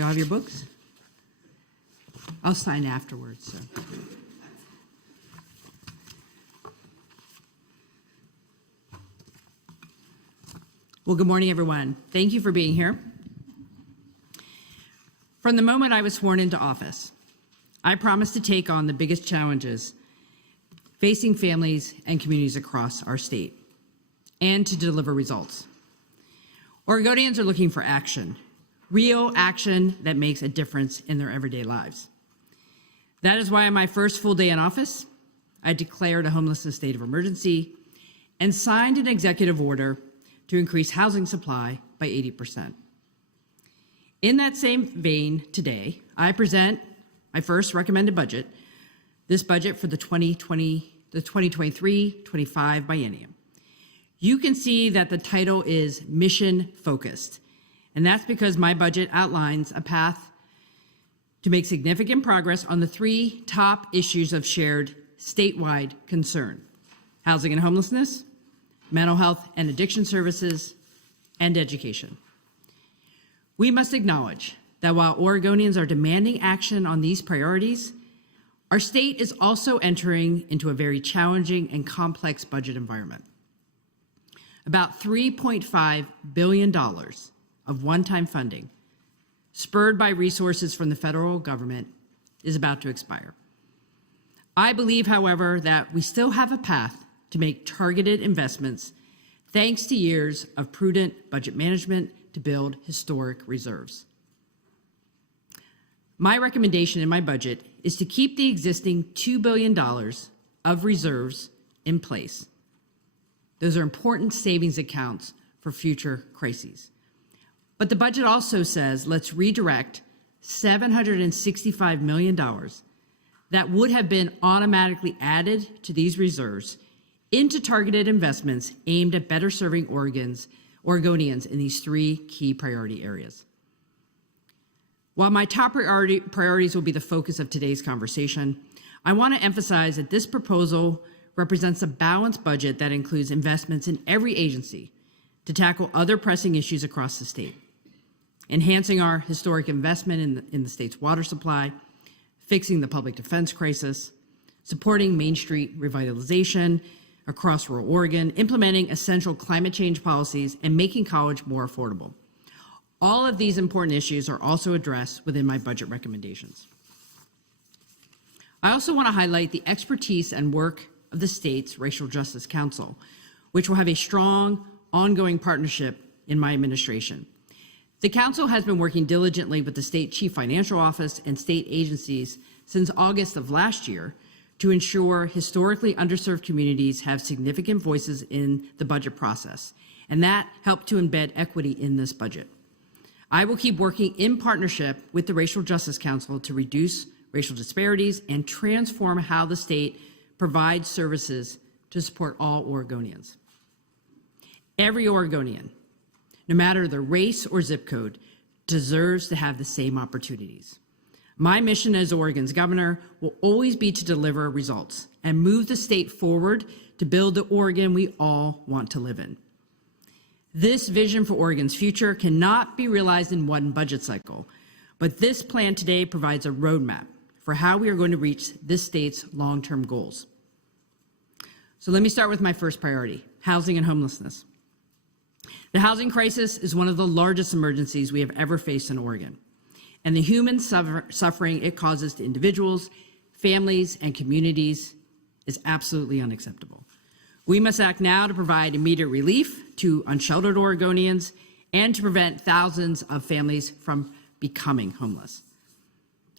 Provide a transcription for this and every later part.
Y'all have your books? I'll sign afterwards. So. Well, good morning, everyone. Thank you for being here. From the moment I was sworn into office, I promised to take on the biggest challenges facing families and communities across our state and to deliver results. Oregonians are looking for action, real action that makes a difference in their everyday lives. That is why on my first full day in office, I declared a homelessness state of emergency and signed an executive order to increase housing supply by 80%. In that same vein, today, I present my first recommended budget, this budget for the 2023-25 biennium. You can see that the title is mission focused, and that's because my budget outlines a path to make significant progress on the three top issues of shared statewide concern: housing and homelessness, mental health and addiction services, and education. We must acknowledge that while Oregonians are demanding action on these priorities, our state is also entering into a very challenging and complex budget environment. About $3.5 billion of one-time funding, spurred by resources from the federal government, is about to expire. I believe, however, that we still have a path to make targeted investments thanks to years of prudent budget management to build historic reserves. My recommendation in my budget is to keep the existing $2 billion of reserves in place. Those are important savings accounts for future crises. But the budget also says let's redirect $765 million that would have been automatically added to these reserves into targeted investments aimed at better serving Oregonians in these three key priority areas. While my top priorities will be the focus of today's conversation, I want to emphasize that this proposal represents a balanced budget that includes investments in every agency to tackle other pressing issues across the state, enhancing our historic investment in the state's water supply, fixing the public defense crisis, supporting Main Street revitalization across rural Oregon, implementing essential climate change policies, and making college more affordable. All of these important issues are also addressed within my budget recommendations. I also want to highlight the expertise and work of the state's Racial Justice Council, which will have a strong, ongoing partnership in my administration. The council has been working diligently with the state chief financial office and state agencies since August of last year to ensure historically underserved communities have significant voices in the budget process, and that helped to embed equity in this budget. I will keep working in partnership with the Racial Justice Council to reduce racial disparities and transform how the state provides services to support all Oregonians. Every Oregonian, no matter their race or zip code, deserves to have the same opportunities. My mission as Oregon's governor will always be to deliver results and move the state forward to build the Oregon we all want to live in. This vision for Oregon's future cannot be realized in one budget cycle, but this plan today provides a roadmap for how we are going to reach this state's long-term goals. So let me start with my first priority, housing and homelessness. The housing crisis is one of the largest emergencies we have ever faced in Oregon, and the human suffering it causes to individuals, families, and communities is absolutely unacceptable. We must act now to provide immediate relief to unsheltered Oregonians and to prevent thousands of families from becoming homeless.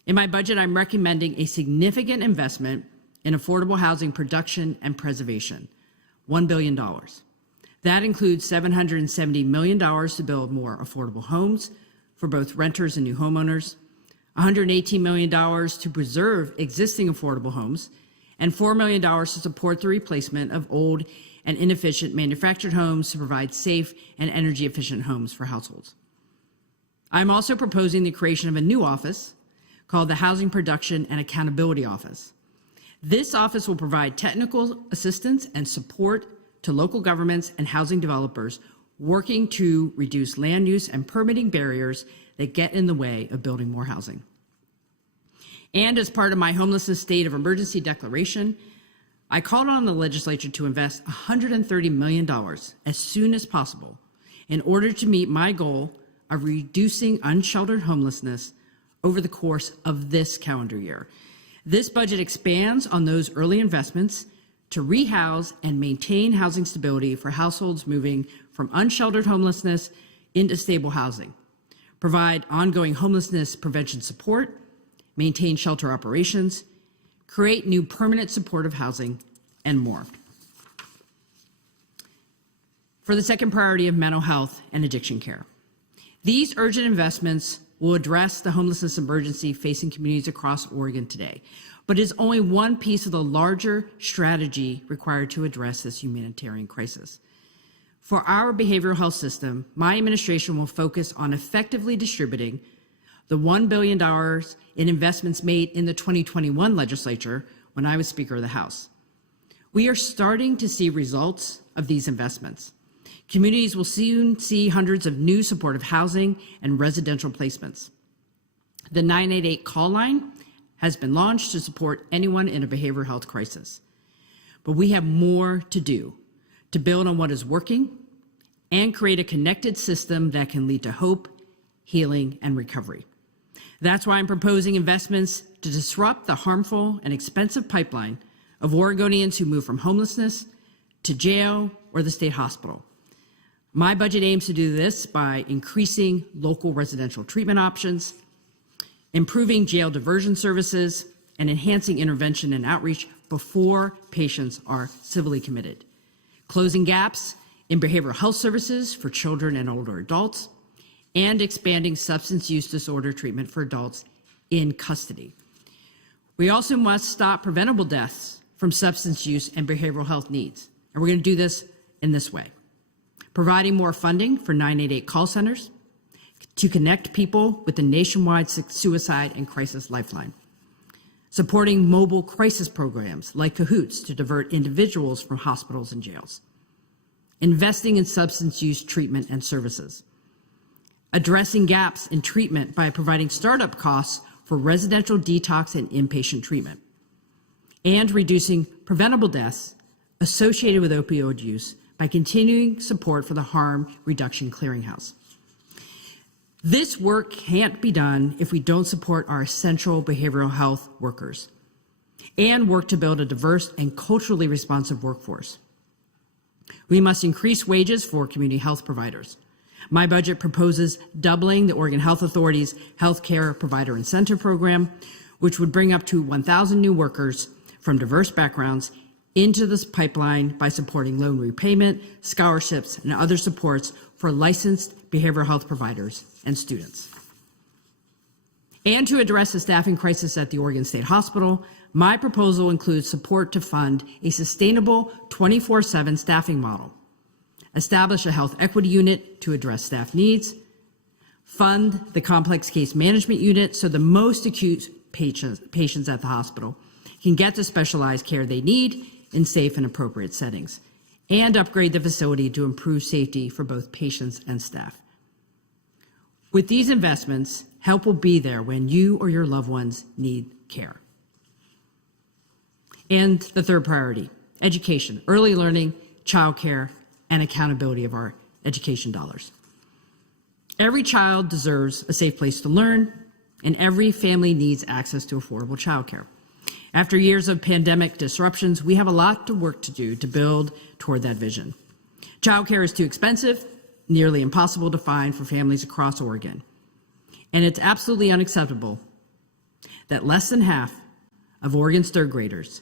In my budget, I'm recommending a significant investment in affordable housing production and preservation, $1 billion. That includes $770 million to build more affordable homes for both renters and new homeowners, $118 million to preserve existing affordable homes, and $4 million to support the replacement of old and inefficient manufactured homes to provide safe and energy-efficient homes for households. I'm also proposing the creation of a new office called the Housing Production and Accountability Office. This office will provide technical assistance and support to local governments and housing developers working to reduce land use and permitting barriers that get in the way of building more housing. And as part of my homelessness state of emergency declaration, I called on the legislature to invest $130 million as soon as possible in order to meet my goal of reducing unsheltered homelessness over the course of this calendar year. This budget expands on those early investments to rehouse and maintain housing stability for households moving from unsheltered homelessness into stable housing, provide ongoing homelessness prevention support, maintain shelter operations, create new permanent supportive housing, and more. For the second priority of mental health and addiction care, these urgent investments will address the homelessness emergency facing communities across Oregon today, but is only one piece of the larger strategy required to address this humanitarian crisis. For our behavioral health system, my administration will focus on effectively distributing the $1 billion in investments made in the 2021 legislature when I was Speaker of the House. We are starting to see results of these investments. Communities will soon see hundreds of new supportive housing and residential placements. The 988 call line has been launched to support anyone in a behavioral health crisis. But we have more to do to build on what is working and create a connected system that can lead to hope, healing, and recovery. That's why I'm proposing investments to disrupt the harmful and expensive pipeline of Oregonians who move from homelessness to jail or the state hospital. My budget aims to do this by increasing local residential treatment options, improving jail diversion services, and enhancing intervention and outreach before patients are civilly committed, closing gaps in behavioral health services for children and older adults, and expanding substance use disorder treatment for adults in custody. We also must stop preventable deaths from substance use and behavioral health needs, and we're going to do this in this way: providing more funding for 988 call centers to connect people with the nationwide suicide and crisis lifeline, supporting mobile crisis programs like Cahoots to divert individuals from hospitals and jails, investing in substance use treatment and services, addressing gaps in treatment by providing startup costs for residential detox and inpatient treatment, and reducing preventable deaths associated with opioid use by continuing support for the Harm Reduction Clearinghouse. This work can't be done if we don't support our essential behavioral health workers and work to build a diverse and culturally responsive workforce. We must increase wages for community health providers. My budget proposes doubling the Oregon Health Authority's Healthcare Provider Incentive Program, which would bring up to 1,000 new workers from diverse backgrounds into this pipeline by supporting loan repayment, scholarships, and other supports for licensed behavioral health providers and students. And to address the staffing crisis at the Oregon State Hospital, my proposal includes support to fund a sustainable 24/7 staffing model, establish a health equity unit to address staff needs, fund the complex case management unit so the most acute patients at the hospital can get the specialized care they need in safe and appropriate settings, and upgrade the facility to improve safety for both patients and staff. With these investments, help will be there when you or your loved ones need care. And the third priority, education, early learning, childcare, and accountability of our education dollars. Every child deserves a safe place to learn, and every family needs access to affordable childcare. After years of pandemic disruptions, we have a lot of work to do to build toward that vision. Childcare is too expensive, nearly impossible to find for families across Oregon. And it's absolutely unacceptable that less than half of Oregon's third graders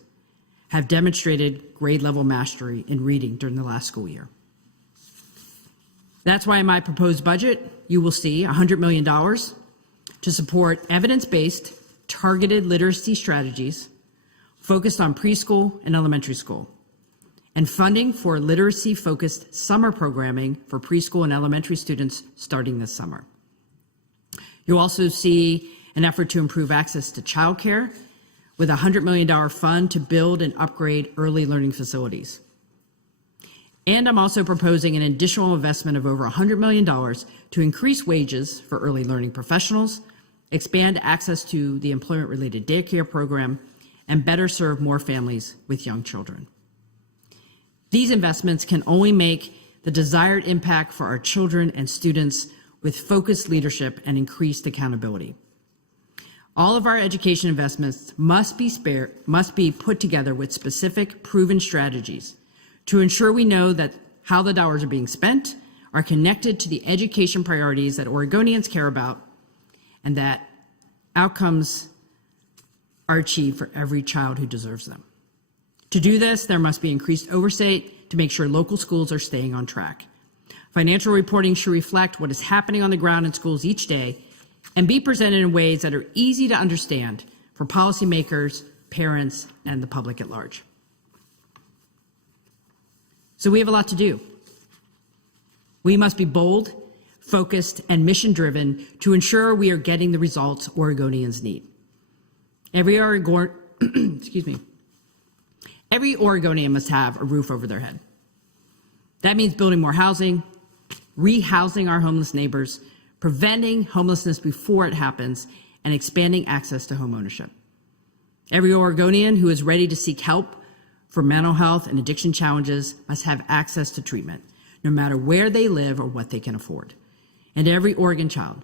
have demonstrated grade level mastery in reading during the last school year. That's why in my proposed budget, you will see $100 million to support evidence-based, targeted literacy strategies focused on preschool and elementary school, and funding for literacy-focused summer programming for preschool and elementary students starting this summer. You'll also see an effort to improve access to childcare with a $100 million fund to build and upgrade early learning facilities. And I'm also proposing an additional investment of over $100 million to increase wages for early learning professionals, expand access to the employment-related daycare program, and better serve more families with young children. These investments can only make the desired impact for our children and students with focused leadership and increased accountability. All of our education investments must be put together with specific, proven strategies to ensure we know that how the dollars are being spent are connected to the education priorities that Oregonians care about and that outcomes are achieved for every child who deserves them. To do this, there must be increased oversight to make sure local schools are staying on track. Financial reporting should reflect what is happening on the ground in schools each day and be presented in ways that are easy to understand for policymakers, parents, and the public at large. So we have a lot to do. We must be bold, focused, and mission-driven to ensure we are getting the results Oregonians need. Every Oregonian must have a roof over their head. That means building more housing, rehousing our homeless neighbors, preventing homelessness before it happens, and expanding access to homeownership. Every Oregonian who is ready to seek help for mental health and addiction challenges must have access to treatment, no matter where they live or what they can afford. And every Oregon child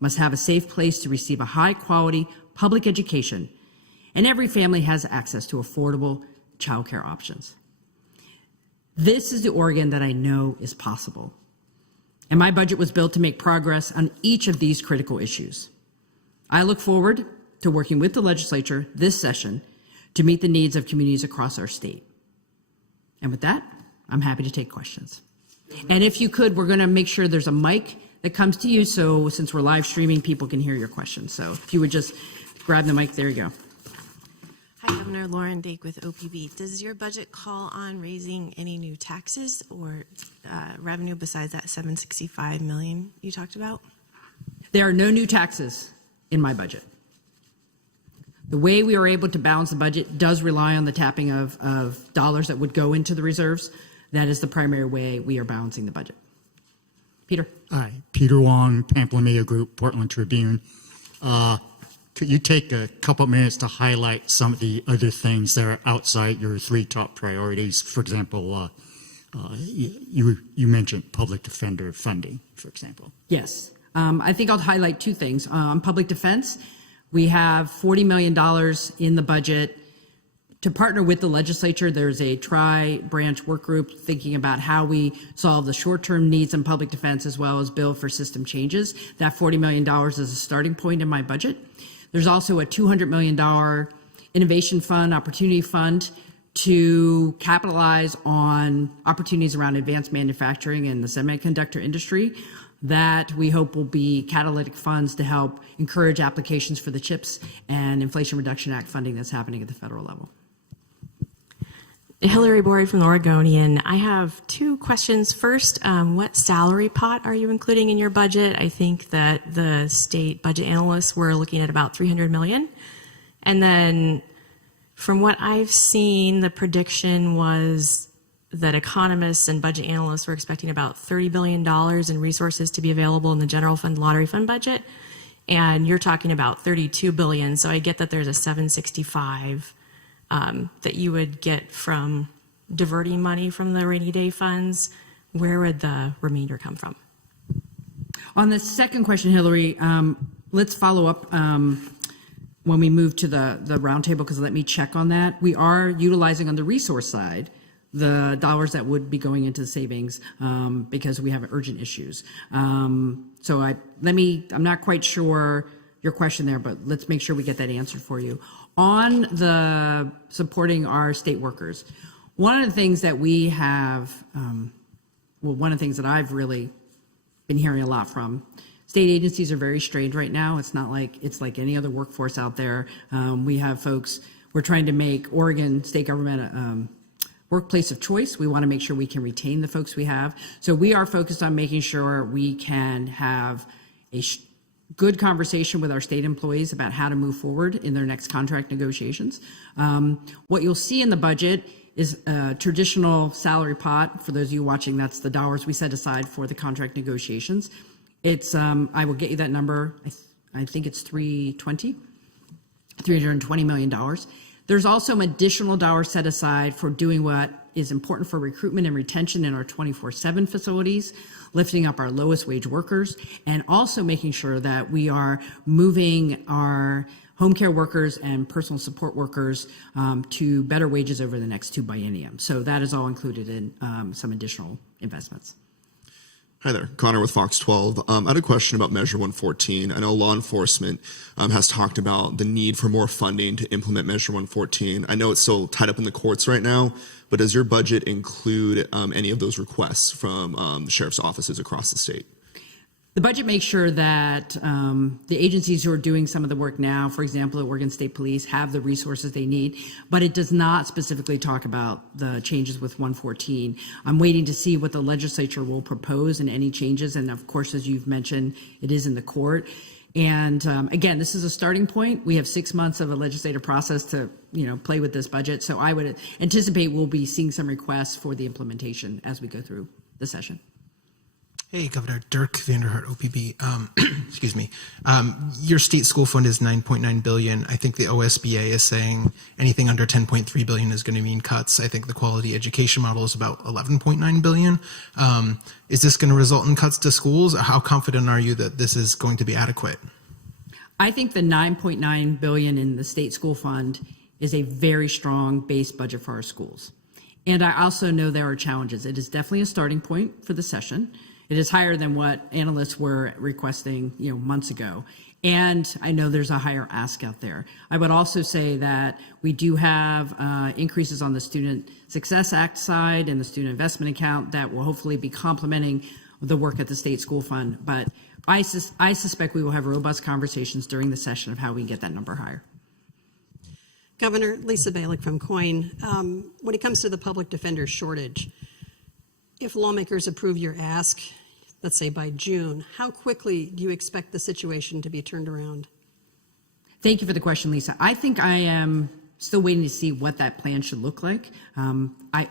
must have a safe place to receive a high-quality public education, and every family has access to affordable childcare options. This is the Oregon that I know is possible. And my budget was built to make progress on each of these critical issues. I look forward to working with the legislature this session to meet the needs of communities across our state. And with that, I'm happy to take questions. And if you could, we're going to make sure there's a mic that comes to you, so since we're live streaming, people can hear your questions. So if you would just grab the mic, there you go. Hi, Governor Lauren Dake with OPB. Does your budget call on raising any new taxes or revenue besides that $765 million you talked about? There are no new taxes in my budget. The way we are able to balance the budget does rely on the tapping of dollars that would go into the reserves. That is the primary way we are balancing the budget. Peter. Hi, Peter Wong, Pamplin Media Group, Portland Tribune. Could you take a couple minutes to highlight some of the other things that are outside your three top priorities? For example, you mentioned public defender funding, for example. Yes. I think I'll highlight two things. On public defense, we have $40 million in the budget to partner with the legislature. There's a tri-branch work group thinking about how we solve the short-term needs in public defense as well as build for system changes. That $40 million is a starting point in my budget. There's also a $200 million innovation fund, opportunity fund to capitalize on opportunities around advanced manufacturing and the semiconductor industry that we hope will be catalytic funds to help encourage applications for the CHIPS and Inflation Reduction Act funding that's happening at the federal level. Hillary Borey from the Oregonian. I have two questions. First, what salary pot are you including in your budget? I think that the state budget analysts were looking at about $300 million. And then from what I've seen, the prediction was that economists and budget analysts were expecting about $30 billion in resources to be available in the general fund lottery fund budget. And you're talking about $32 billion. So I get that there's a $765 that you would get from diverting money from the rainy day funds. Where would the remainder come from? On the second question, Hillary, let's follow up when we move to the roundtable, because let me check on that. We are utilizing on the resource side the dollars that would be going into the savings because we have urgent issues. So I'm not quite sure your question there, but let's make sure we get that answered for you. On the supporting our state workers, one of the things that we have, one of the things that I've really been hearing a lot from, state agencies are very strained right now. It's not like it's like any other workforce out there. We have folks, we're trying to make Oregon state government a workplace of choice. We want to make sure we can retain the folks we have. So we are focused on making sure we can have a good conversation with our state employees about how to move forward in their next contract negotiations. What you'll see in the budget is a traditional salary pot. For those of you watching, that's the dollars we set aside for the contract negotiations. It's, I will get you that number. I think it's $320 million. There's also additional dollars set aside for doing what is important for recruitment and retention in our 24/7 facilities, lifting up our lowest wage workers, and also making sure that we are moving our home care workers and personal support workers to better wages over the next 2 bienniums. So that is all included in some additional investments. Hi there, Connor with Fox 12. I had a question about Measure 114. I know law enforcement has talked about the need for more funding to implement Measure 114. I know it's still tied up in the courts right now, but does your budget include any of those requests from the sheriff's offices across the state? The budget makes sure that the agencies who are doing some of the work now, for example, the Oregon State Police, have the resources they need, but it does not specifically talk about the changes with 114. I'm waiting to see what the legislature will propose and any changes, and of course, as you've mentioned, it is in the court. And again, this is a starting point. We have 6 months of a legislative process to, play with this budget, so I would anticipate we'll be seeing some requests for the implementation as we go through the session. Hey, Governor Dirk Vanderhart, OPB. Excuse me. Your state school fund is $9.9 billion. I think the OSBA is saying anything under $10.3 billion is going to mean cuts. I think the quality education model is about $11.9 billion. Is this going to result in cuts to schools? How confident are you that this is going to be adequate? I think the $9.9 billion in the state school fund is a very strong base budget for our schools. And I also know there are challenges. It is definitely a starting point for the session. It is higher than what analysts were requesting, months ago. And I know there's a higher ask out there. I would also say that we do have increases on the Student Success Act side and the student investment account that will hopefully be complementing the work at the state school fund. But I suspect we will have robust conversations during the session of how we can get that number higher. Governor, Lisa Balick from COIN. When it comes to the public defender shortage, if lawmakers approve your ask, let's say by June, how quickly do you expect the situation to be turned around? Thank you for the question, Lisa. I think I am still waiting to see what that plan should look like.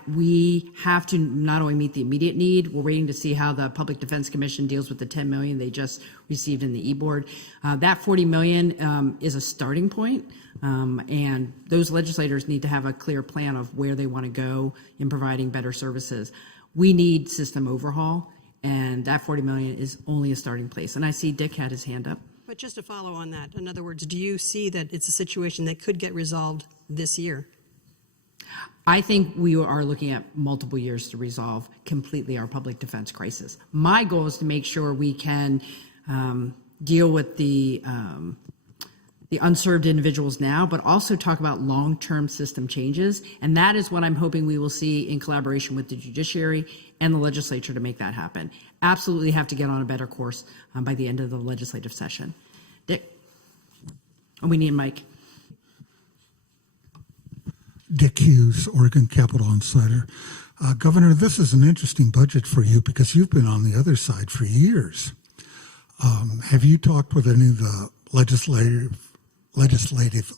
We have to not only meet the immediate need, we're waiting to see how the Public Defense Commission deals with the $10 million they just received in the e-board. That $40 million is a starting point, and those legislators need to have a clear plan of where they want to go in providing better services. We need system overhaul, and that $40 million is only a starting place. And I see Dick had his hand up. But just to follow on that, in other words, do you see that it's a situation that could get resolved this year? I think we are looking at multiple years to resolve completely our public defense crisis. My goal is to make sure we can deal with the unserved individuals now, but also talk about long-term system changes. And that is what I'm hoping we will see in collaboration with the judiciary and the legislature to make that happen. Absolutely have to get on a better course by the end of the legislative session. Dick? Oh, we need a mic. Dick Hughes, Oregon Capital Insider. Governor, this is an interesting budget for you because you've been on the other side for years. Have you talked with any of the legislative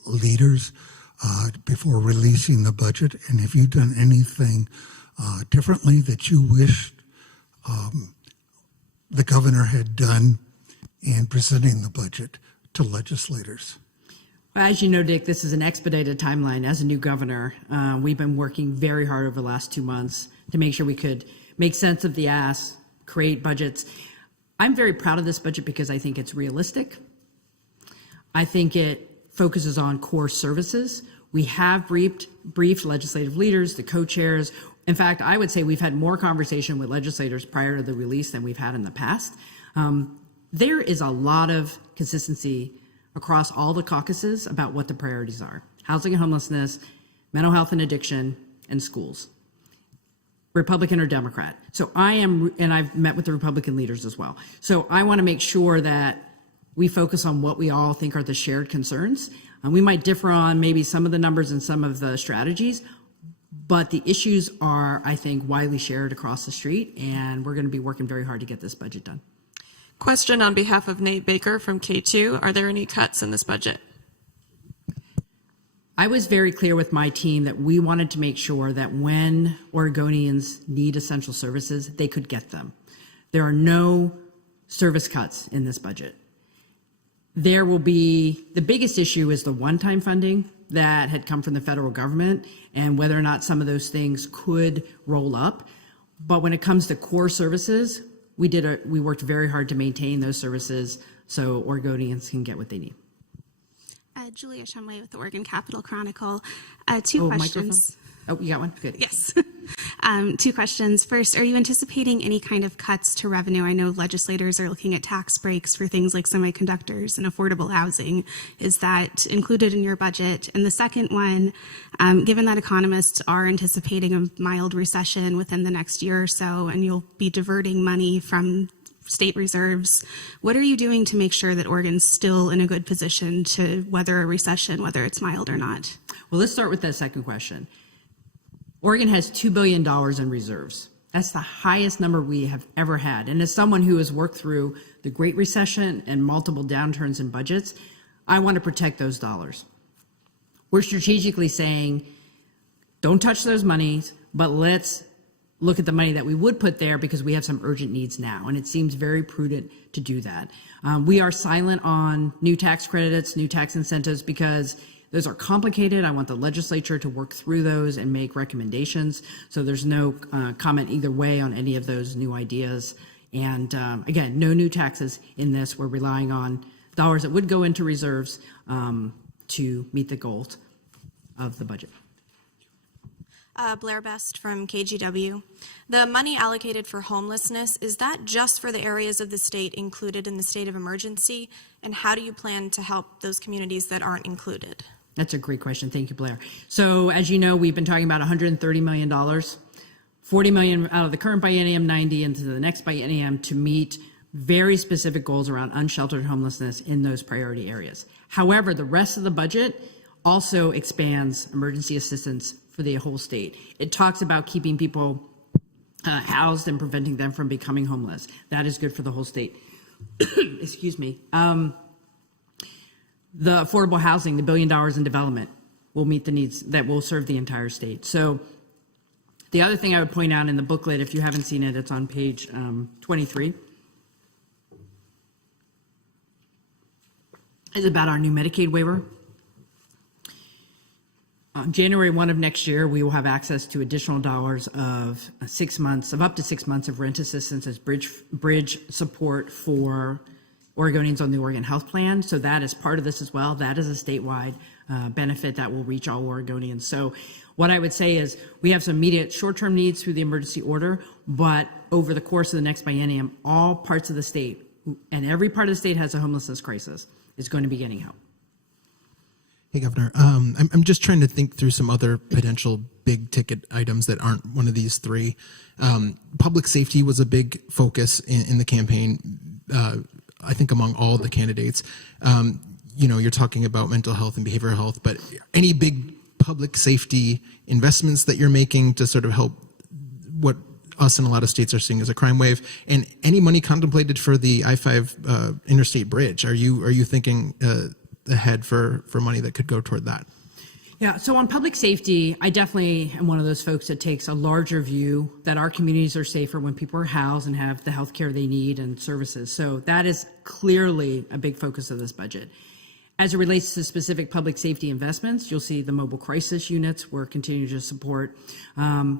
leaders before releasing the budget? And have you done anything differently that you wished the governor had done in presenting the budget to legislators? As you know, Dick, this is an expedited timeline. As a new governor, we've been working very hard over the last 2 months to make sure we could make sense of the ask, create budgets. I'm very proud of this budget because I think it's realistic. I think it focuses on core services. We have briefed legislative leaders, the co-chairs. In fact, I would say we've had more conversation with legislators prior to the release than we've had in the past. There is a lot of consistency across all the caucuses about what the priorities are: housing and homelessness, mental health and addiction, and schools. Republican or Democrat. So and I've met with the Republican leaders as well. So I want to make sure that we focus on what we all think are the shared concerns. We might differ on maybe some of the numbers and some of the strategies, but the issues are, I think, widely shared across the street, and we're going to be working very hard to get this budget done. Question on behalf of Nate Baker from K2. Are there any cuts in this budget? I was very clear with my team that we wanted to make sure that when Oregonians need essential services, they could get them. There are no service cuts in this budget. There will be, the biggest issue is the one-time funding that had come from the federal government and whether or not some of those things could roll up. But when it comes to core services, we worked very hard to maintain those services so Oregonians can get what they need. Julia Shumway with the Oregon Capital Chronicle. Two Oh, questions. microphone? Oh, you got one? Good. Yes. Two questions. First, are you anticipating any kind of cuts to revenue? I know legislators are looking at tax breaks for things like semiconductors and affordable housing. Is that included in your budget? And the second one, given that economists are anticipating a mild recession within the next year or so, and you'll be diverting money from state reserves, what are you doing to make sure that Oregon's still in a good position to weather a recession, whether it's mild or not? Well, let's start with that second question. Oregon has $2 billion in reserves. That's the highest number we have ever had. And as someone who has worked through the Great Recession and multiple downturns in budgets, I want to protect those dollars. We're strategically saying, don't touch those monies, but let's look at the money that we would put there because we have some urgent needs now. And it seems very prudent to do that. We are silent on new tax credits, new tax incentives, because those are complicated. I want the legislature to work through those and make recommendations. So there's no comment either way on any of those new ideas. And again, no new taxes in this. We're relying on dollars that would go into reserves to meet the goals of the budget. Blair Best from KGW. The money allocated for homelessness, is that just for the areas of the state included in the state of emergency? And how do you plan to help those communities that aren't included? That's a great question. Thank you, Blair. So as you know, we've been talking about $130 million, $40 million out of the current biennium, 90 into the next biennium to meet very specific goals around unsheltered homelessness in those priority areas. However, the rest of the budget also expands emergency assistance for the whole state. It talks about keeping people housed and preventing them from becoming homeless. That is good for the whole state. Excuse me. The affordable housing, the $1 billion in development, will meet the needs that will serve the entire state. So the other thing I would point out in the booklet, if you haven't seen it, it's on page 23, is about our new Medicaid waiver. On January 1 of next year, we will have access to additional dollars of 6 months, of up to 6 months of rent assistance as bridge support for Oregonians on the Oregon Health Plan. So that is part of this as well. That is a statewide benefit that will reach all Oregonians. So what I would say is we have some immediate short-term needs through the emergency order, but over the course of the next biennium, all parts of the state, and every part of the state has a homelessness crisis, is going to be getting help. Hey, Governor, I'm just trying to think through some other potential big ticket items that aren't one of these three. Public safety was a big focus in the campaign, I think among all the candidates. You know, you're talking about mental health and behavioral health, but any big public safety investments that you're making to sort of help what us in a lot of states are seeing as a crime wave, and any money contemplated for the I-5 interstate bridge? Are you thinking ahead for money that could go toward that? Yeah, so on public safety, I definitely am one of those folks that takes a larger view that our communities are safer when people are housed and have the health care they need and services. So that is clearly a big focus of this budget. As it relates to specific public safety investments, you'll see the mobile crisis units we're continuing to support.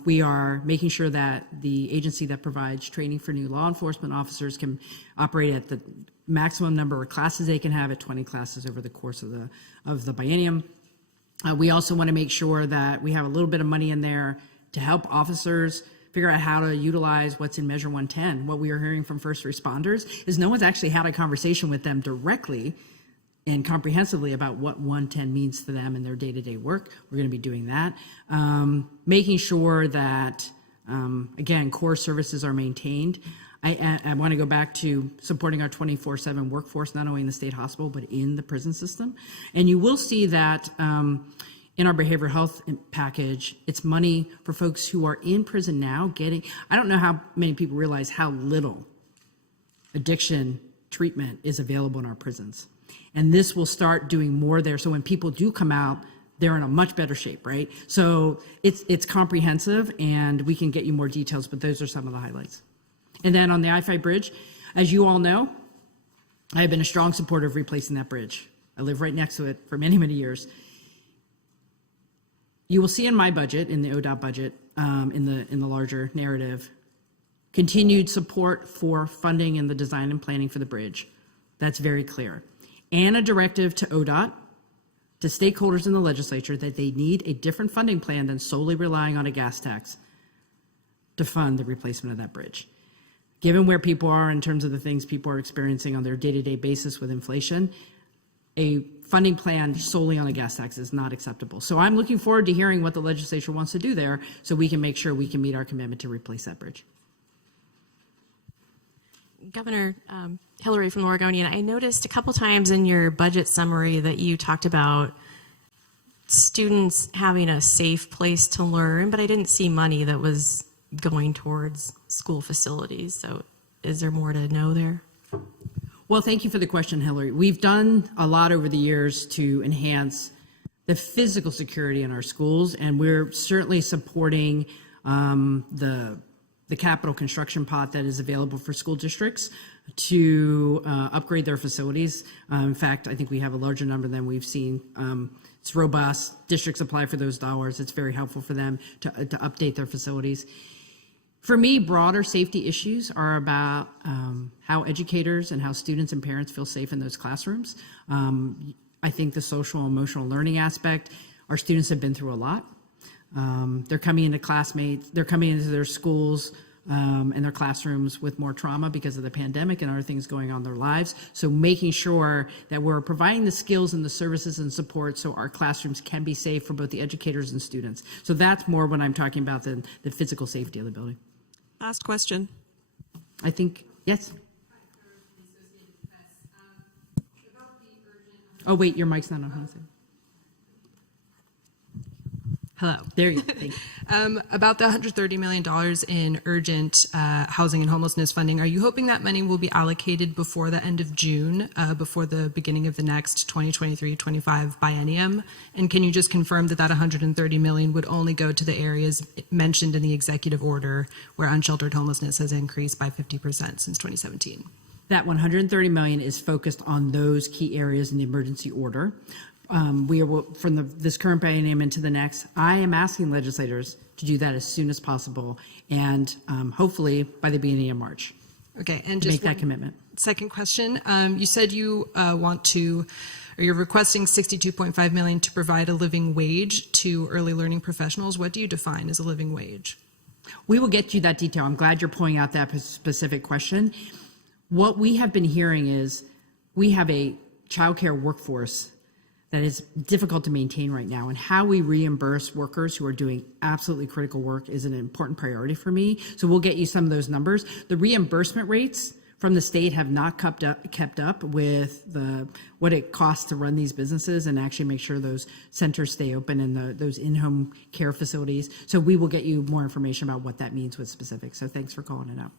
We are making sure that the agency that provides training for new law enforcement officers can operate at the maximum number of classes they can have at 20 classes over the course of the biennium. We also want to make sure that we have a little bit of money in there to help officers figure out how to utilize what's in Measure 110. What we are hearing from first responders is no one's actually had a conversation with them directly and comprehensively about what 110 means to them in their day-to-day work. We're going to be doing that. Making sure that, again, core services are maintained. I want to go back to supporting our 24/7 workforce, not only in the state hospital, but in the prison system. And you will see that in our behavioral health package, it's money for folks who are in prison now getting, I don't know how many people realize how little addiction treatment is available in our prisons. And this will start doing more there. So when people do come out, they're in a much better shape, right? So it's comprehensive, and we can get you more details, but those are some of the highlights. And then on the I-5 bridge, as you all know, I have been a strong supporter of replacing that bridge. I live right next to it for many, many years. You will see in my budget, in the ODOT budget, in the larger narrative, continued support for funding and the design and planning for the bridge. That's very clear. And a directive to ODOT, to stakeholders in the legislature, that they need a different funding plan than solely relying on a gas tax to fund the replacement of that bridge. Given where people are in terms of the things people are experiencing on their day-to-day basis with inflation, a funding plan solely on a gas tax is not acceptable. So I'm looking forward to hearing what the legislature wants to do there so we can make sure we can meet our commitment to replace that bridge. Governor Hillary from Oregonian, I noticed a couple times in your budget summary that you talked about students having a safe place to learn, but I didn't see money that was going towards school facilities. So is there more to know there? Well, thank you for the question, Hillary. We've done a lot over the years to enhance the physical security in our schools, and we're certainly supporting the capital construction pot that is available for school districts to upgrade their facilities. In fact, I think we have a larger number than we've seen. It's robust. Districts apply for those dollars. It's very helpful for them to update their facilities. For me, broader safety issues are about how educators and how students and parents feel safe in those classrooms. I think the social and emotional learning aspect, our students have been through a lot. They're coming into their schools and their classrooms with more trauma because of the pandemic and other things going on in their lives. So making sure that we're providing the skills and the services and support so our classrooms can be safe for both the educators and students. So that's more what I'm talking about than the physical safety of the building. Last question. I think, yes. Oh, wait, your mic's not on. Hold on a second. Hello. There you go. Thank you. About the $130 million in urgent housing and homelessness funding, are you hoping that money will be allocated before the end of June, before the beginning of the next 2023-25 biennium? And can you just confirm that that $130 million would only go to the areas mentioned in the executive order where unsheltered homelessness has increased by 50% since 2017? That $130 million is focused on those key areas in the emergency order. We are from this current biennium into the next. I am asking legislators to do that as soon as possible, and hopefully by the beginning of March. Okay, and To just make that commitment. second question. You said you you're requesting $62.5 million to provide a living wage to early learning professionals. What do you define as a living wage? We will get you that detail. I'm glad you're pointing out that specific question. What we have been hearing is we have a childcare workforce that is difficult to maintain right now, and how we reimburse workers who are doing absolutely critical work is an important priority for me. So we'll get you some of those numbers. The reimbursement rates from the state have not kept up with what it costs to run these businesses and actually make sure those centers stay open and those in-home care facilities. So we will get you more information about what that means with specifics. So thanks for calling it out.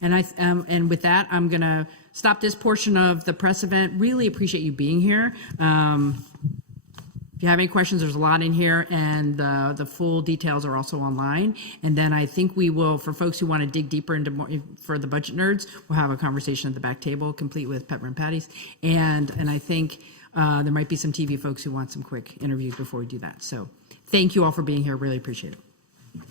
And with that, I'm going to stop this portion of the press event. Really appreciate you being here. If you have any questions, there's a lot in here, and the full details are also online. And then I think we will, for folks who want to dig deeper into more, for the budget nerds, we'll have a conversation at the back table, complete with pepper and patties. And I think there might be some TV folks who want some quick interviews before we do that. So thank you all for being here. Really appreciate it.